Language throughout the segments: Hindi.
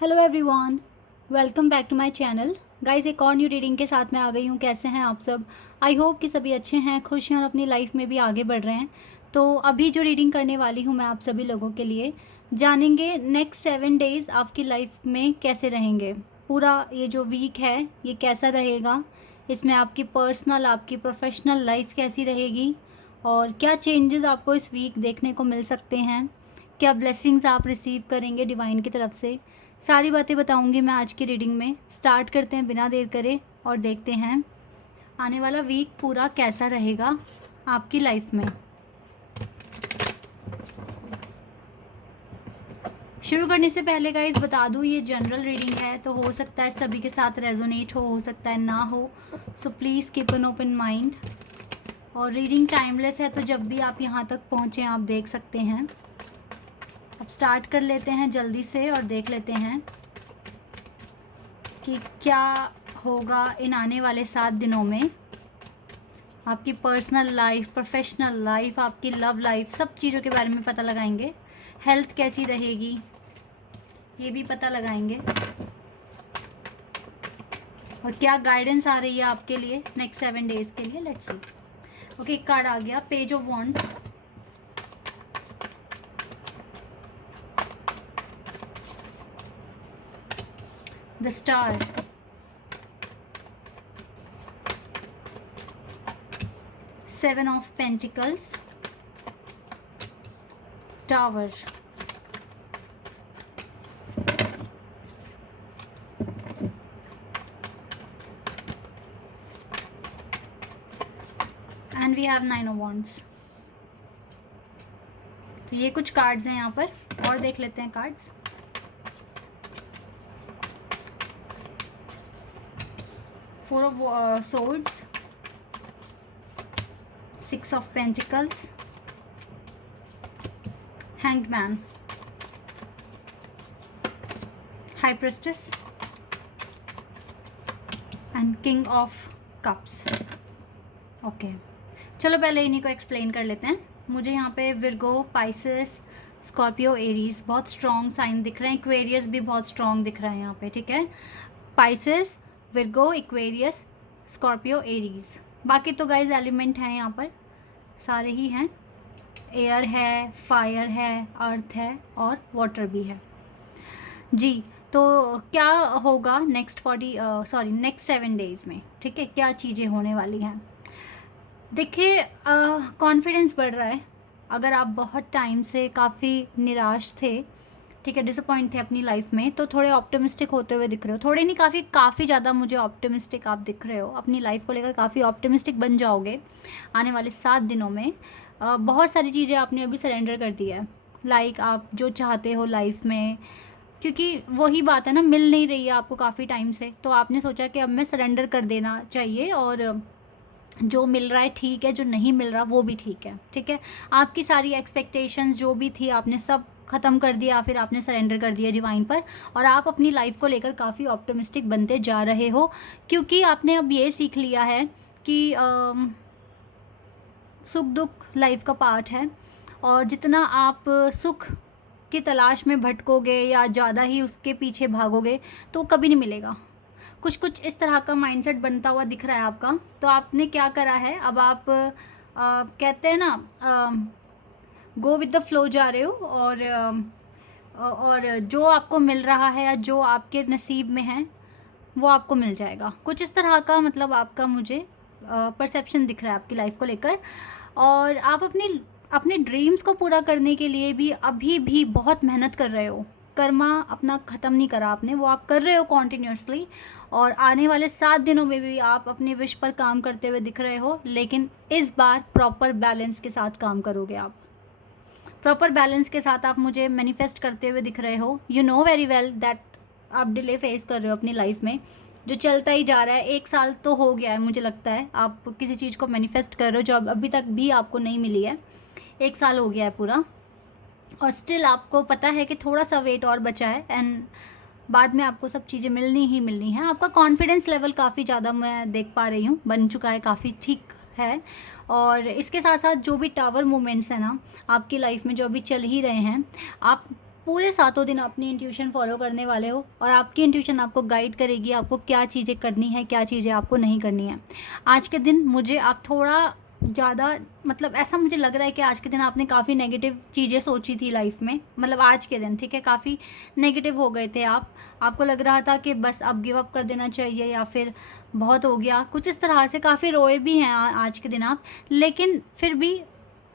Hello everyone, welcome back to my channel. Guys, एक और न्यू रीडिंग के साथ मैं आ गई हूँ। कैसे हैं आप सब? आई होप कि सभी अच्छे हैं, खुश हैं और अपनी लाइफ में भी आगे बढ़ रहे हैं। तो अभी जो रीडिंग करने वाली हूँ मैं आप सभी लोगों के लिए, जानेंगे नेक्स्ट 7 डेज़ आपकी लाइफ में कैसे रहेंगे। पूरा ये जो वीक है ये कैसा रहेगा, इसमें आपकी पर्सनल, आपकी प्रोफेशनल लाइफ कैसी रहेगी और क्या चेंजेस आपको इस वीक देखने को मिल सकते हैं, क्या ब्लेसिंग्स आप रिसीव करेंगे डिवाइन की तरफ से। सारी बातें बताऊंगी मैं आज की रीडिंग में। स्टार्ट करते हैं बिना देर करे और देखते हैं आने वाला वीक पूरा कैसा रहेगा आपकी लाइफ में। शुरू करने से पहले गाइस बता दूं, ये जनरल रीडिंग है तो हो सकता है सभी के साथ रेजोनेट हो सकता है ना हो। So please keep an open mind. और रीडिंग टाइमलेस है तो जब भी आप यहाँ तक पहुँचें आप देख सकते हैं। अब स्टार्ट कर लेते हैं जल्दी से और देख लेते हैं कि क्या होगा इन आने वाले 7 दिनों में। आपकी पर्सनल लाइफ, प्रोफेशनल लाइफ, आपकी लव लाइफ, सब चीज़ों के बारे में पता लगाएंगे। हेल्थ कैसी रहेगी ये भी पता लगाएंगे। और क्या गाइडेंस आ रही है आपके लिए नेक्स्ट 7 डेज़ के लिए, लेट्स सी। ओके, एक कार्ड आ गया, page of wands, the star, Seven of Pentacles, Tower, and we have Nine of Wands। तो ये कुछ कार्ड्स हैं यहाँ पर और देख लेते हैं cards. Four of Swords, Six of Pentacles, Hanged Man, High Priestess and King of Cups। Okay, चलो पहले इन्हीं को एक्सप्लेन कर लेते हैं। मुझे यहाँ पे विर्गो, पाइसेस, स्कॉर्पियो, एरीज बहुत स्ट्रॉन्ग साइन दिख रहे हैं। एक्वेरियस भी बहुत स्ट्रॉन्ग दिख रहा है यहाँ पे, ठीक है। Pisces, Virgo, Aquarius, Scorpio, Aries. बाकी तो गाइज एलिमेंट हैं यहाँ पर, सारे ही हैं। एयर है, फायर है, अर्थ है और वाटर भी है जी। तो क्या होगा नेक्स्ट 7 डेज़ में, ठीक है, क्या चीज़ें होने वाली हैं। देखिए, कॉन्फिडेंस बढ़ रहा है। अगर आप बहुत टाइम से काफ़ी निराश थे, ठीक है, डिसअपॉइंट थे अपनी लाइफ में, तो थोड़े ऑप्टिमिस्टिक होते हुए दिख रहे हो। थोड़े नहीं, काफ़ी ज़्यादा मुझे ऑप्टिमिस्टिक आप दिख रहे हो। अपनी लाइफ को लेकर काफ़ी ऑप्टिमिस्टिक बन जाओगे आने वाले 7 दिनों में। बहुत सारी चीज़ें आपने अभी सरेंडर कर दी है, लाइक आप जो चाहते हो लाइफ में, क्योंकि वही बात है ना, मिल नहीं रही है आपको काफ़ी टाइम से, तो आपने सोचा कि अब मैं सरेंडर कर देना चाहिए और जो मिल रहा है ठीक है, जो नहीं मिल रहा वो भी ठीक है, ठीक है। आपकी सारी एक्सपेक्टेशंस जो भी थी आपने सब ख़त्म कर दिया, फिर आपने सरेंडर कर दिया डिवाइन पर, और आप अपनी लाइफ को लेकर काफ़ी ऑप्टिमिस्टिक बनते जा रहे हो, क्योंकि आपने अब ये सीख लिया है कि सुख दुख लाइफ का पार्ट है। और जितना आप सुख की तलाश में भटकोगे या ज़्यादा ही उसके पीछे भागोगे तो कभी नहीं मिलेगा। कुछ इस तरह का माइंडसेट बनता हुआ दिख रहा है आपका। तो आपने क्या करा है, अब आप कहते हैं ना, गो विद द फ्लो जा रहे हो और जो आपको मिल रहा है या जो आपके नसीब में है वो आपको मिल जाएगा। कुछ इस तरह का मतलब आपका मुझे परसेप्शन दिख रहा है आपकी लाइफ को लेकर। और आप अपने ड्रीम्स को पूरा करने के लिए भी अभी भी बहुत मेहनत कर रहे हो। कर्मा अपना ख़त्म नहीं करा आपने, वो आप कर रहे हो कॉन्टिन्यूसली। और आने वाले 7 दिनों में भी आप अपने विश पर काम करते हुए दिख रहे हो, लेकिन इस बार प्रॉपर बैलेंस के साथ काम करोगे आप। प्रॉपर बैलेंस के साथ आप मुझे मैनिफेस्ट करते हुए दिख रहे हो। You know very well that आप डिले फेस कर रहे हो अपनी लाइफ में, जो चलता ही जा रहा है। 1 साल तो हो गया है मुझे लगता है, आप किसी चीज़ को मैनिफेस्ट कर रहे हो जो अभी तक भी आपको नहीं मिली है। 1 साल हो गया है पूरा, और स्टिल आपको पता है कि थोड़ा सा वेट और बचा है, एंड बाद में आपको सब चीज़ें मिलनी ही मिलनी है। आपका कॉन्फिडेंस लेवल काफ़ी ज़्यादा मैं देख पा रही हूँ बन चुका है, काफ़ी ठीक है। और इसके साथ साथ जो भी टावर मूवमेंट्स हैं ना आपकी लाइफ में, जो अभी चल ही रहे हैं, आप पूरे 7 दिन अपनी इंट्यूशन फॉलो करने वाले हो और आपकी इंट्यूशन आपको गाइड करेगी आपको क्या चीज़ें करनी है, क्या चीज़ें आपको नहीं करनी है। आज के दिन मुझे आप थोड़ा ज़्यादा मतलब ऐसा मुझे लग रहा है कि आज के दिन आपने काफ़ी नेगेटिव चीज़ें सोची थी लाइफ में, मतलब आज के दिन, ठीक है, काफ़ी नेगेटिव हो गए थे आप। आपको लग रहा था कि बस अब गिव अप कर देना चाहिए या फिर बहुत हो गया, कुछ इस तरह से काफ़ी रोए भी हैं आज के दिन आप। लेकिन फिर भी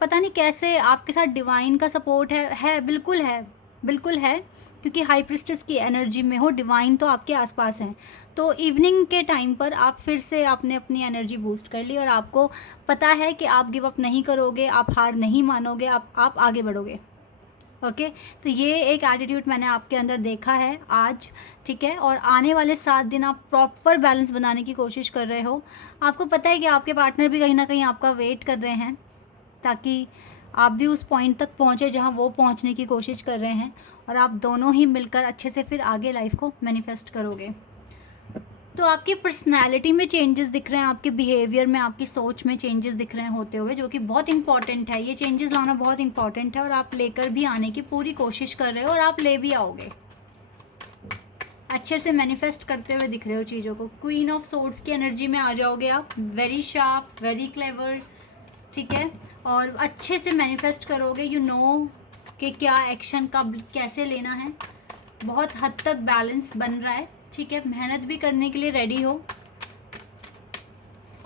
पता नहीं कैसे आपके साथ डिवाइन का सपोर्ट है, बिल्कुल है, बिल्कुल है, क्योंकि हाई प्रिस्टेस की एनर्जी में हो, डिवाइन तो आपके आसपास हैं। तो इवनिंग के टाइम पर आप फिर से आपने अपनी एनर्जी बूस्ट कर ली और आपको पता है कि आप गिव अप नहीं करोगे, आप हार नहीं मानोगे, आप आगे बढ़ोगे। ओके, तो ये एक एटीट्यूड मैंने आपके अंदर देखा है आज, ठीक है। और आने वाले 7 दिन आप प्रॉपर बैलेंस बनाने की कोशिश कर रहे हो। आपको पता है कि आपके पार्टनर भी कहीं ना कहीं आपका वेट कर रहे हैं ताकि आप भी उस पॉइंट तक पहुँचे जहाँ वो पहुँचने की कोशिश कर रहे हैं, और आप दोनों ही मिलकर अच्छे से फिर आगे लाइफ को मैनिफेस्ट करोगे। तो आपकी पर्सनैलिटी में चेंजेस दिख रहे हैं, आपके बिहेवियर में, आपकी सोच में चेंजेस दिख रहे हैं होते हुए, जो कि बहुत इंपॉर्टेंट है। ये चेंजेस लाना बहुत इंपॉर्टेंट है और आप लेकर भी आने की पूरी कोशिश कर रहे हो और आप ले भी आओगे। अच्छे से मैनिफेस्ट करते हुए दिख रहे हो चीज़ों को। क्वीन ऑफ सोर्ड्स की एनर्जी में आ जाओगे आप, वेरी शार्प, वेरी क्लेवर, ठीक है। और अच्छे से मैनिफेस्ट करोगे, यू नो कि क्या एक्शन कब कैसे लेना है। बहुत हद तक बैलेंस बन रहा है, ठीक है। मेहनत भी करने के लिए रेडी हो,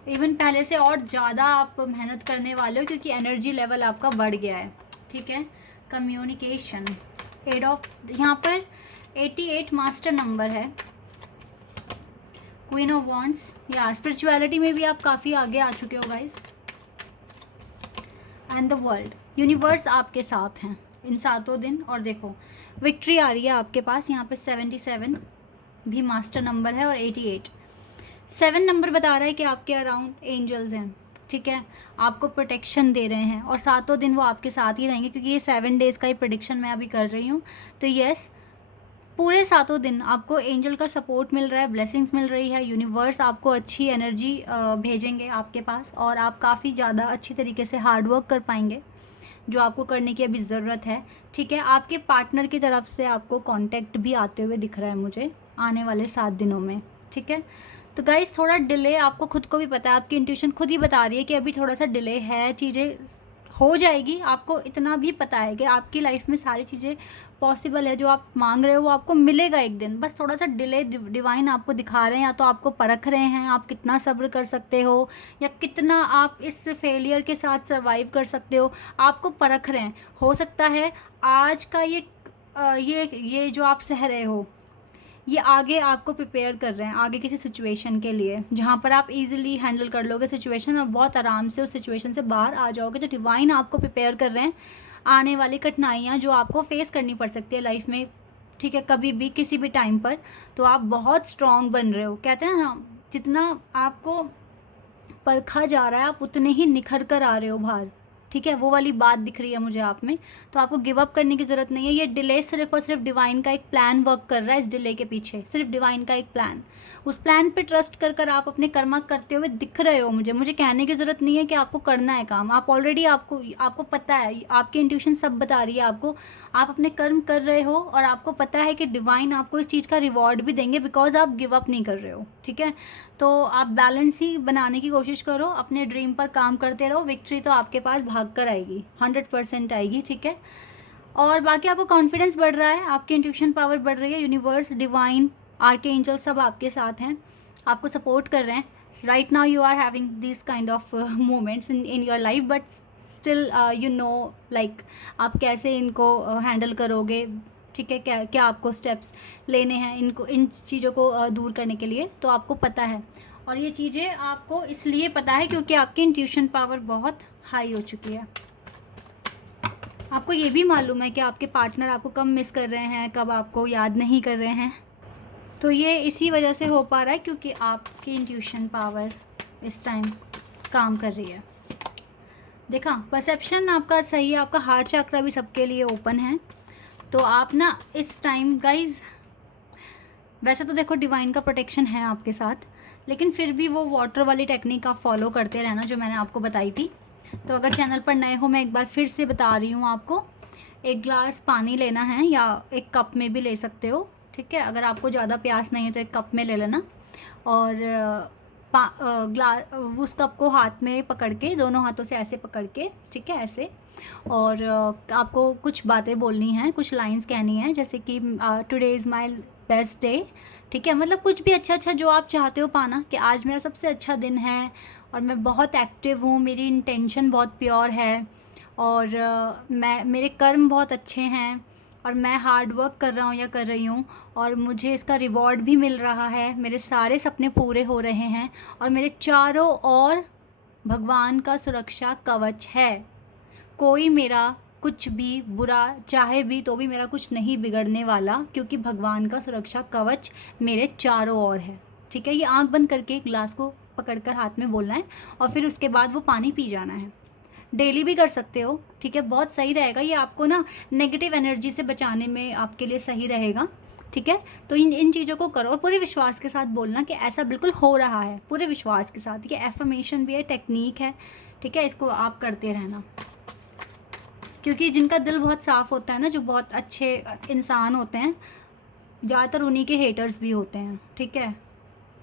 इवन पहले से और ज़्यादा आप मेहनत करने वाले हो क्योंकि एनर्जी लेवल आपका बढ़ गया है, ठीक है। कम्युनिकेशन, 8 ऑफ, यहाँ पर 88 मास्टर नंबर है, क्वीन ऑफ वॉन्ड्स, या स्पिरिचुअलिटी में भी आप काफ़ी आगे आ चुके हो guys. And the world, universe आपके साथ हैं इन 7 दिन। और देखो विक्ट्री आ रही है आपके पास, यहाँ पे 77 भी मास्टर नंबर है और 88 7 नंबर बता रहा है कि आपके अराउंड एंजल्स हैं, ठीक है, आपको प्रोटेक्शन दे रहे हैं और 7 दिन वो आपके साथ ही रहेंगे, क्योंकि ये 7 डेज़ का ही प्रेडिक्शन मैं अभी कर रही हूँ। तो यस, पूरे 7 दिन आपको एंजल का सपोर्ट मिल रहा है, ब्लेसिंग्स मिल रही है, यूनिवर्स आपको अच्छी एनर्जी भेजेंगे आपके पास और आप काफ़ी ज़्यादा अच्छी तरीके से हार्ड वर्क कर पाएंगे जो आपको करने की अभी ज़रूरत है, ठीक है। आपके पार्टनर की तरफ से आपको कांटेक्ट भी आते हुए दिख रहा है मुझे आने वाले 7 दिनों में, ठीक है। तो गाइस थोड़ा डिले, आपको खुद को भी पता है, आपकी इंट्यूशन खुद ही बता रही है कि अभी थोड़ा सा डिले है, चीज़ें हो जाएगी। आपको इतना भी पता है कि आपकी लाइफ में सारी चीज़ें पॉसिबल है, जो आप मांग रहे हो वो आपको मिलेगा एक दिन, बस थोड़ा सा डिले डिवाइन आपको दिखा रहे हैं, या तो आपको परख रहे हैं आप कितना सब्र कर सकते हो या कितना आप इस फेलियर के साथ सर्वाइव कर सकते हो, आपको परख रहे हैं। हो सकता है आज का ये जो आप सह रहे हो ये आगे आपको प्रिपेयर कर रहे हैं आगे किसी सिचुएशन के लिए, जहाँ पर आप इजीली हैंडल कर लोगे सिचुएशन और बहुत आराम से उस सिचुएशन से बाहर आ जाओगे। तो डिवाइन आपको प्रिपेयर कर रहे हैं आने वाली कठिनाइयाँ जो आपको फेस करनी पड़ सकती है लाइफ में, ठीक है, कभी भी किसी भी टाइम पर। तो आप बहुत स्ट्रॉन्ग बन रहे हो, कहते हैं ना, जितना आपको परखा जा रहा है आप उतने ही निखर कर आ रहे हो बाहर, ठीक है, वो वाली बात दिख रही है मुझे आप में। तो आपको गिव अप करने की ज़रूरत नहीं है। ये डिले सिर्फ और सिर्फ डिवाइन का एक प्लान वर्क कर रहा है, इस डिले के पीछे सिर्फ डिवाइन का एक प्लान, उस प्लान पे ट्रस्ट कर कर आप अपने कर्मा करते हुए दिख रहे हो। मुझे कहने की ज़रूरत नहीं है कि आपको करना है काम, आप ऑलरेडी आपको पता है, आपकी इंट्यूशन सब बता रही है आपको, आप अपने कर्म कर रहे हो और आपको पता है कि डिवाइन आपको इस चीज़ का रिवॉर्ड भी देंगे बिकॉज आप गिव अप नहीं कर रहे हो, ठीक है। तो आप बैलेंस ही बनाने की कोशिश करो, अपने ड्रीम पर काम करते रहो, विक्ट्री तो आपके पास भाग कर आएगी, 100% आएगी, ठीक है। और बाकी आपको कॉन्फिडेंस बढ़ रहा है, आपकी इंट्यूशन पावर बढ़ रही है, यूनिवर्स, डिवाइन, आर्के एंजल सब आपके साथ हैं, आपको सपोर्ट कर रहे हैं। Right now you are having this kind of moments in your life, but still you know like आप कैसे इनको हैंडल करोगे, ठीक है, क्या आपको स्टेप्स लेने हैं इन चीज़ों को दूर करने के लिए, तो आपको पता है। और ये चीज़ें आपको इसलिए पता है क्योंकि आपकी इंट्यूशन पावर बहुत हाई हो चुकी है। आपको ये भी मालूम है कि आपके पार्टनर आपको कब मिस कर रहे हैं, कब आपको याद नहीं कर रहे हैं। तो ये इसी वजह से हो पा रहा है क्योंकि आपकी इंट्यूशन पावर इस टाइम काम कर रही है। देखा, परसेप्शन आपका सही है, आपका हार्ट चक्रा भी सबके लिए ओपन है। तो आप ना इस टाइम गाइज, वैसे तो देखो डिवाइन का प्रोटेक्शन है आपके साथ, लेकिन फिर भी वो वाटर वाली टेक्निक आप फॉलो करते रहना जो मैंने आपको बताई थी। तो अगर चैनल पर नए हो, मैं एक बार फिर से बता रही हूँ आपको एक ग्लास पानी लेना है, या एक कप में भी ले सकते हो, ठीक है। अगर आपको ज़्यादा प्यास नहीं है तो एक कप में ले लेना, और ग्लास उस कप को हाथ में पकड़ के, दोनों हाथों से ऐसे पकड़ के, ठीक है, ऐसे। और आपको कुछ बातें बोलनी हैं, कुछ लाइंस कहनी है, जैसे कि today is my best day, ठीक है। मतलब कुछ भी अच्छा अच्छा जो आप चाहते हो पाना, कि आज मेरा सबसे अच्छा दिन है और मैं बहुत एक्टिव हूँ, मेरी इंटेंशन बहुत प्योर है, और मैं, मेरे कर्म बहुत अच्छे हैं, और मैं हार्ड वर्क कर रहा हूँ या कर रही हूँ, और मुझे इसका रिवॉर्ड भी मिल रहा है, मेरे सारे सपने पूरे हो रहे हैं, और मेरे चारों ओर भगवान का सुरक्षा कवच है। कोई मेरा कुछ भी बुरा चाहे भी तो भी मेरा कुछ नहीं बिगड़ने वाला, क्योंकि भगवान का सुरक्षा कवच मेरे चारों ओर है, ठीक है। ये आंख बंद करके ग्लास को पकड़कर हाथ में बोलना है, और फिर उसके बाद वो पानी पी जाना है। डेली भी कर सकते हो, ठीक है, बहुत सही रहेगा ये, आपको ना नेगेटिव एनर्जी से बचाने में आपके लिए सही रहेगा, ठीक है। तो इन इन चीज़ों को करो, और पूरे विश्वास के साथ बोलना कि ऐसा बिल्कुल हो रहा है, पूरे विश्वास के साथ। ये एफर्मेशन भी है, टेक्निक है, ठीक है, इसको आप करते रहना। क्योंकि जिनका दिल बहुत साफ़ होता है ना, जो बहुत अच्छे इंसान होते हैं, ज़्यादातर उन्हीं के हेटर्स भी होते हैं, ठीक है।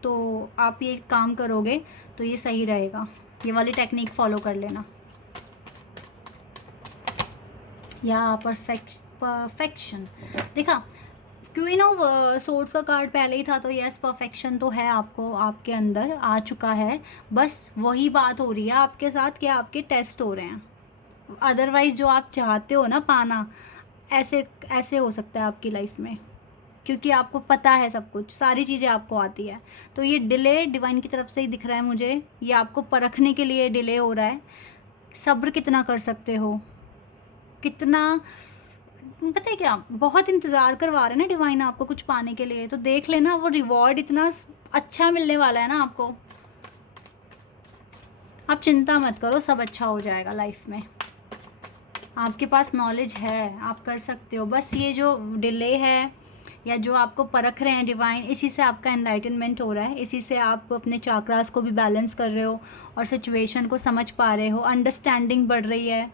तो आप ये काम करोगे तो ये सही रहेगा, ये वाली टेक्निक फॉलो कर लेना। या परफेक्शन देखा, क्वीन ऑफ सोर्ड्स का कार्ड पहले ही था, तो यस परफेक्शन तो है, आपको आपके अंदर आ चुका है। बस वही बात हो रही है आपके साथ कि आपके टेस्ट हो रहे हैं। अदरवाइज़ जो आप चाहते हो ना पाना, ऐसे ऐसे हो सकता है आपकी लाइफ में, क्योंकि आपको पता है सब कुछ, सारी चीज़ें आपको आती है। तो ये डिले डिवाइन की तरफ से ही दिख रहा है मुझे, ये आपको परखने के लिए डिले हो रहा है। सब्र कितना कर सकते हो, कितना, पता है क्या, बहुत इंतज़ार करवा रहे हैं ना डिवाइन आपको कुछ पाने के लिए, तो देख लेना वो रिवॉर्ड इतना अच्छा मिलने वाला है ना आपको। आप चिंता मत करो, सब अच्छा हो जाएगा लाइफ में। आपके पास नॉलेज है, आप कर सकते हो। बस ये जो डिले है या जो आपको परख रहे हैं डिवाइन, इसी से आपका एनलाइटनमेंट हो रहा है, इसी से आप अपने चाक्रास को भी बैलेंस कर रहे हो और सिचुएशन को समझ पा रहे हो, अंडरस्टैंडिंग बढ़ रही है,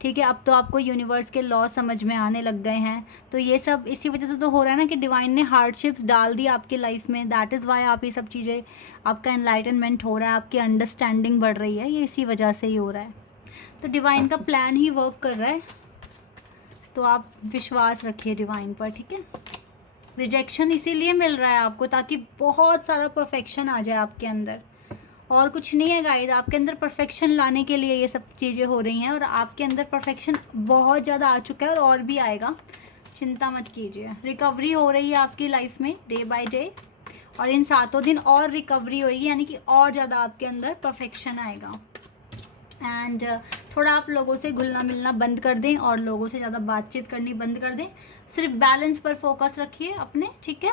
ठीक है। अब तो आपको यूनिवर्स के लॉ समझ में आने लग गए हैं। तो ये सब इसी वजह से तो हो रहा है ना, कि डिवाइन ने हार्डशिप्स डाल दी आपकी लाइफ में, दैट इज़ वाई आप ये सब चीज़ें, आपका एनलाइटनमेंट हो रहा है, आपकी अंडरस्टैंडिंग बढ़ रही है, ये इसी वजह से ही हो रहा है। तो डिवाइन का प्लान ही वर्क कर रहा है, तो आप विश्वास रखिए डिवाइन पर, ठीक है। रिजेक्शन इसीलिए मिल रहा है आपको ताकि बहुत सारा परफेक्शन आ जाए आपके अंदर, और कुछ नहीं है गाइस। आपके अंदर परफेक्शन लाने के लिए ये सब चीज़ें हो रही हैं, और आपके अंदर परफेक्शन बहुत ज़्यादा आ चुका है और भी आएगा, चिंता मत कीजिए। रिकवरी हो रही है आपकी लाइफ में डे बाय डे, और इन 7 दिन और रिकवरी होगी, यानी कि और ज़्यादा आपके अंदर परफेक्शन आएगा। एंड थोड़ा आप लोगों से घुलना मिलना बंद कर दें, और लोगों से ज़्यादा बातचीत करनी बंद कर दें, सिर्फ बैलेंस पर फोकस रखिए अपने, ठीक है।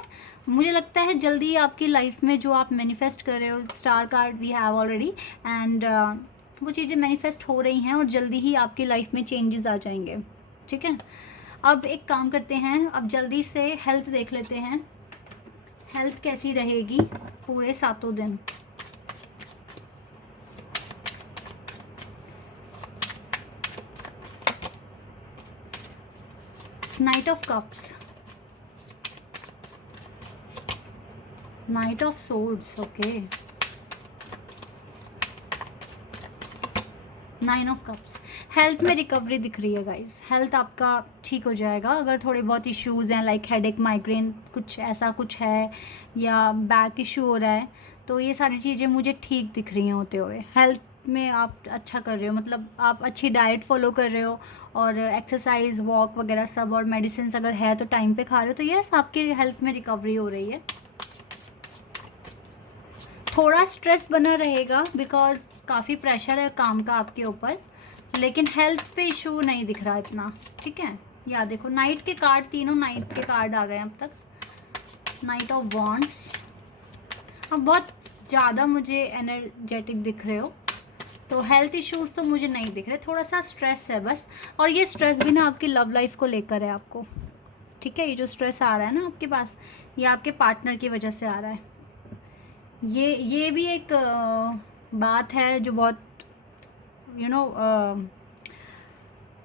मुझे लगता है जल्दी ही आपकी लाइफ में जो आप मैनिफेस्ट कर रहे हो, star card we have already, and वो चीज़ें मैनिफेस्ट हो रही हैं, और जल्दी ही आपकी लाइफ में चेंजेस आ जाएंगे, ठीक है। अब एक काम करते हैं, अब जल्दी से हेल्थ देख लेते हैं, हेल्थ कैसी रहेगी पूरे 7 दिन। Knight of Cups, Knight of Swords, okay, Nine of Cups। Health में रिकवरी दिख रही है गाइस, हेल्थ आपका ठीक हो जाएगा। अगर थोड़े बहुत इश्यूज़ हैं लाइक हेडेक, माइग्रेन, कुछ ऐसा कुछ है, या बैक इशू हो रहा है, तो ये सारी चीज़ें मुझे ठीक दिख रही हैं होते हुए। हेल्थ में आप अच्छा कर रहे हो, मतलब आप अच्छी डाइट फॉलो कर रहे हो, और एक्सरसाइज, वॉक वगैरह सब, और मेडिसिन अगर है तो टाइम पे खा रहे हो, तो यस आपकी हेल्थ में रिकवरी हो रही है। थोड़ा स्ट्रेस बना रहेगा बिकॉज काफ़ी प्रेशर है काम का आपके ऊपर, लेकिन हेल्थ पे इशू नहीं दिख रहा इतना, ठीक है। या देखो नाइट के कार्ड, तीनों नाइट के कार्ड आ गए अब तक। नाइट ऑफ वॉन्ड्स, अब बहुत ज़्यादा मुझे एनर्जेटिक दिख रहे हो, तो हेल्थ इश्यूज़ तो मुझे नहीं दिख रहे, थोड़ा सा स्ट्रेस है बस। और ये स्ट्रेस भी ना आपकी लव लाइफ को लेकर है आपको, ठीक है। ये जो स्ट्रेस आ रहा है ना आपके पास, ये आपके पार्टनर की वजह से आ रहा है। ये भी एक बात है जो बहुत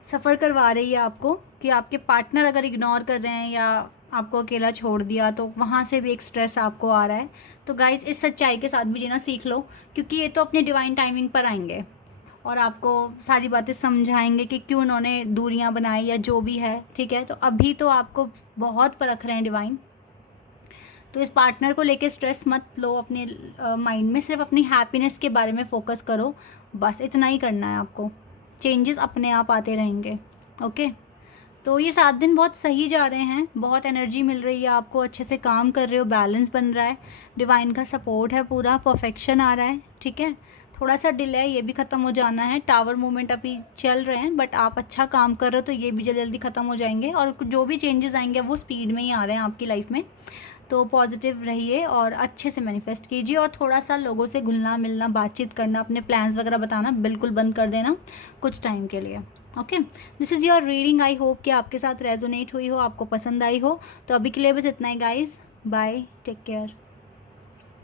सफ़र करवा रही है आपको, कि आपके पार्टनर अगर इग्नोर कर रहे हैं या आपको अकेला छोड़ दिया तो वहाँ से भी एक स्ट्रेस आपको आ रहा है। तो गाइज़ इस सच्चाई के साथ भी जीना सीख लो, क्योंकि ये तो अपने डिवाइन टाइमिंग पर आएंगे और आपको सारी बातें समझाएंगे कि क्यों उन्होंने दूरियां बनाई या जो भी है, ठीक है। तो अभी तो आपको बहुत परख रहे हैं डिवाइन। तो इस पार्टनर को लेके स्ट्रेस मत लो अपने माइंड में, सिर्फ अपनी हैप्पीनेस के बारे में फ़ोकस करो, बस इतना ही करना है आपको। चेंजेस अपने आप आते रहेंगे। ओके, तो ये 7 दिन बहुत सही जा रहे हैं, बहुत एनर्जी मिल रही है आपको, अच्छे से काम कर रहे हो, बैलेंस बन रहा है, डिवाइन का सपोर्ट है, पूरा परफेक्शन आ रहा है, ठीक है। थोड़ा सा डिले है, ये भी ख़त्म हो जाना है। टावर मूवमेंट अभी चल रहे हैं, बट आप अच्छा काम कर रहे हो तो ये भी जल्दी जल्दी ख़त्म हो जाएंगे, और जो भी चेंजेस आएंगे वो स्पीड में ही आ रहे हैं आपकी लाइफ में। तो पॉजिटिव रहिए और अच्छे से मैनिफेस्ट कीजिए, और थोड़ा सा लोगों से घुलना मिलना, बातचीत करना, अपने प्लान्स वगैरह बताना बिल्कुल बंद कर देना कुछ टाइम के लिए। Okay, this is your reading. I hope कि आपके साथ रेजोनेट हुई हो, आपको पसंद आई हो। तो अभी के लिए बस इतना ही गाइज, बाय, टेक केयर।